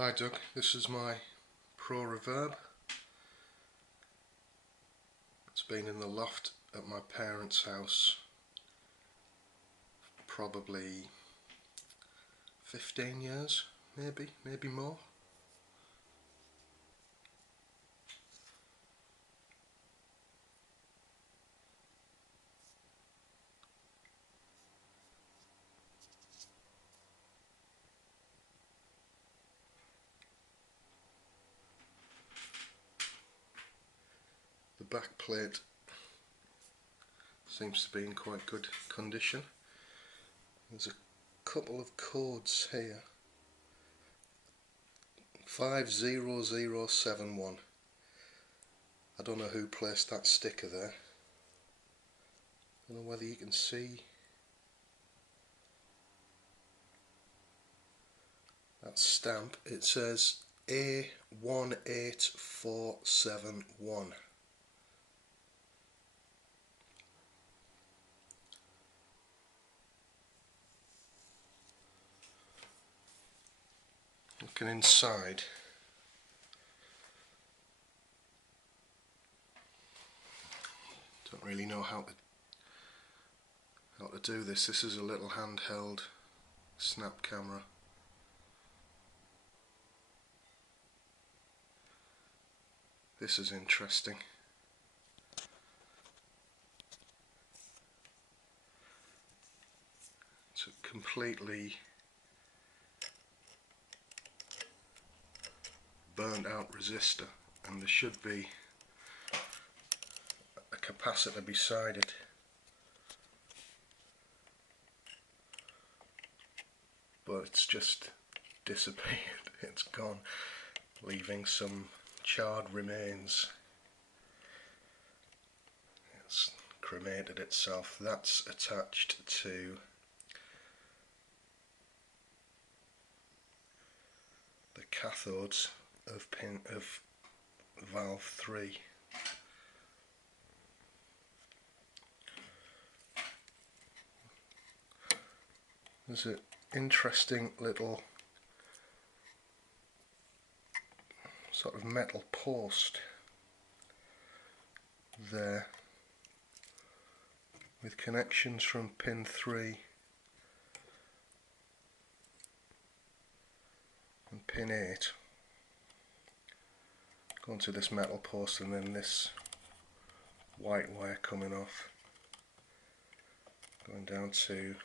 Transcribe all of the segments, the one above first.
Hi Doug, this is my Pro Reverb. It's been in the loft at my parents' house probably 15 years, maybe more. The back plate seems to be in quite good condition. There's a couple of codes here. 50071. I don't know who placed that sticker there. I don't know whether you can see that stamp. It says A18471. Looking inside, don't really know how to do this. This is a little handheld snap camera. This is interesting. It's a completely burnt out resistor, and there should be a capacitor beside it. But it's just disappeared. It's gone, leaving some charred remains. It's cremated itself. That's attached to the cathodes of valve 3. There's an interesting little sort of metal post there with connections from pin 3 and pin 8 going to this metal post, and then this white wire coming off going down to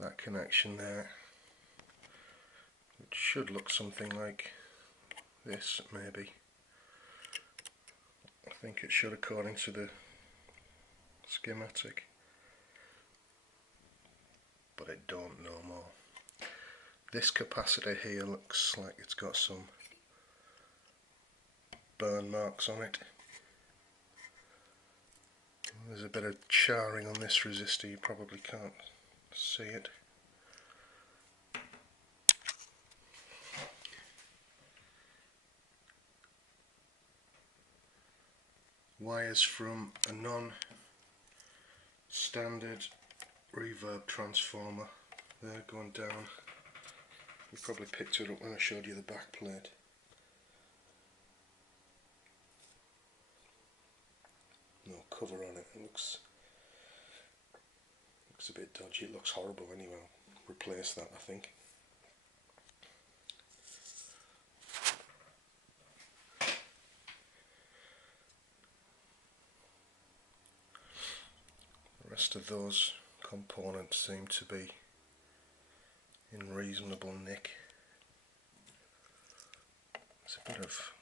that connection there, which should look something like this maybe. I think it should, according to the schematic, but I don't know more. This capacitor here looks like it's got some burn marks on it. There's a bit of charring on this resistor, you probably can't see it. Wires from a non-standard reverb transformer. They're going down. You probably picked it up when I showed you the back plate. No cover on it. It looks a bit dodgy. It looks horrible anyway. I'll replace that, I think. The rest of those components seem to be in reasonable nick. There's a bit of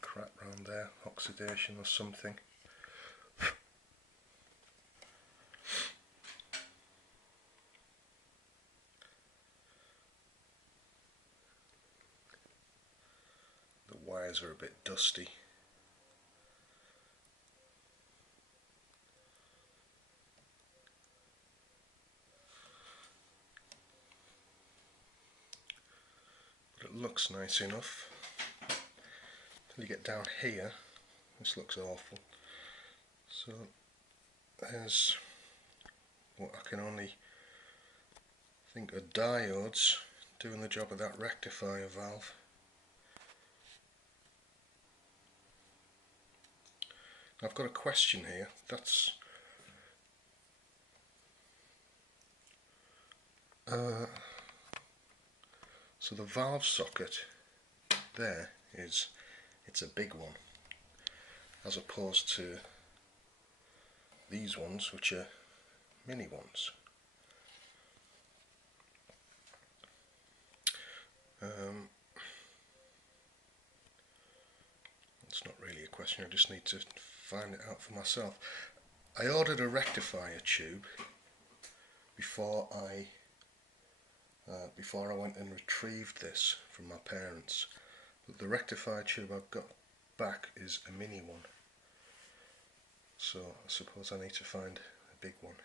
crap around there, oxidation or something. The wires are a bit dusty. But it looks nice enough. Till you get down here, this looks awful. So there's but I can only think of diodes doing the job of that rectifier valve. I've got a question here. That's so the valve socket there it's a big one, as opposed to these ones, which are mini ones. It's not really a question, I just need to find it out for myself. I ordered a rectifier tube before I went and retrieved this from my parents, but the rectifier tube I've got back is a mini one, so I suppose I need to find a big one.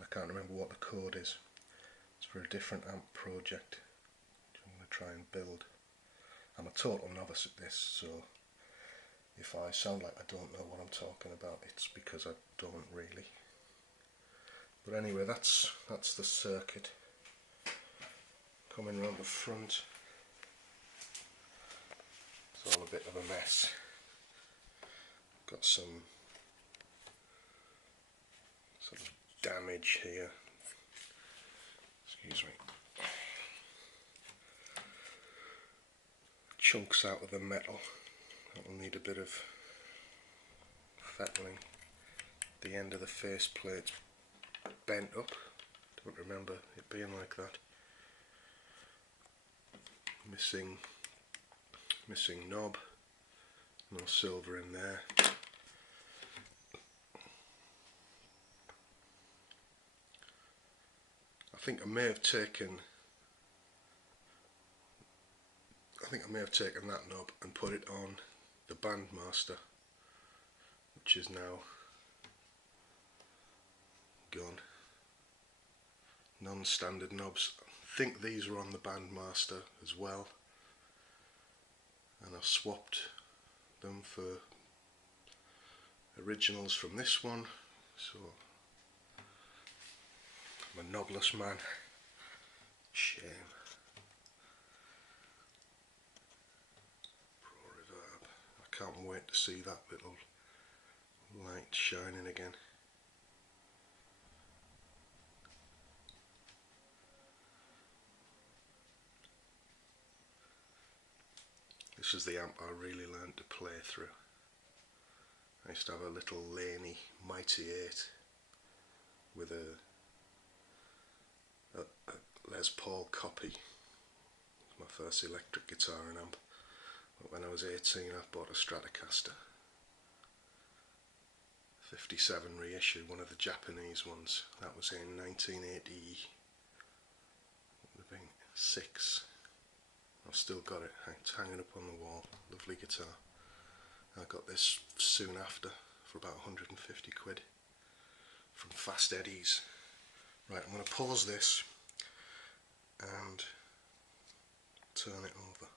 I can't remember what the code is. It's for a different amp project which I'm going to try and build. I'm a total novice at this, so if I sound like I don't know what I'm talking about, it's because I don't really. But anyway, that's the circuit. Coming round the front, it's all a bit of a mess. Got some sort of damage here. Excuse me. Chunks out of the metal. That will need a bit of fettling. The end of the faceplate's bent up. Don't remember it being like that. Missing knob. No silver in there. I think I may have taken that knob and put it on the Bandmaster, which is now gone. Non-standard knobs. I think these are on the Bandmaster as well, and I've swapped them for originals from this one, so I'm a knobless man. Shame. Pro Reverb. I can't wait to see that little light shining again. This is the amp I really learned to play through. I used to have a little Laney Mighty 8 with a Les Paul copy. My first electric guitar and amp. But when I was 18 I bought a Stratocaster 57 reissue, one of the Japanese ones. That was in 1986. I've still got it, it's hanging up on the wall. Lovely guitar. I got this soon after for about 150 quid from Fast Eddie's. Right, I'm going to pause this and turn it over.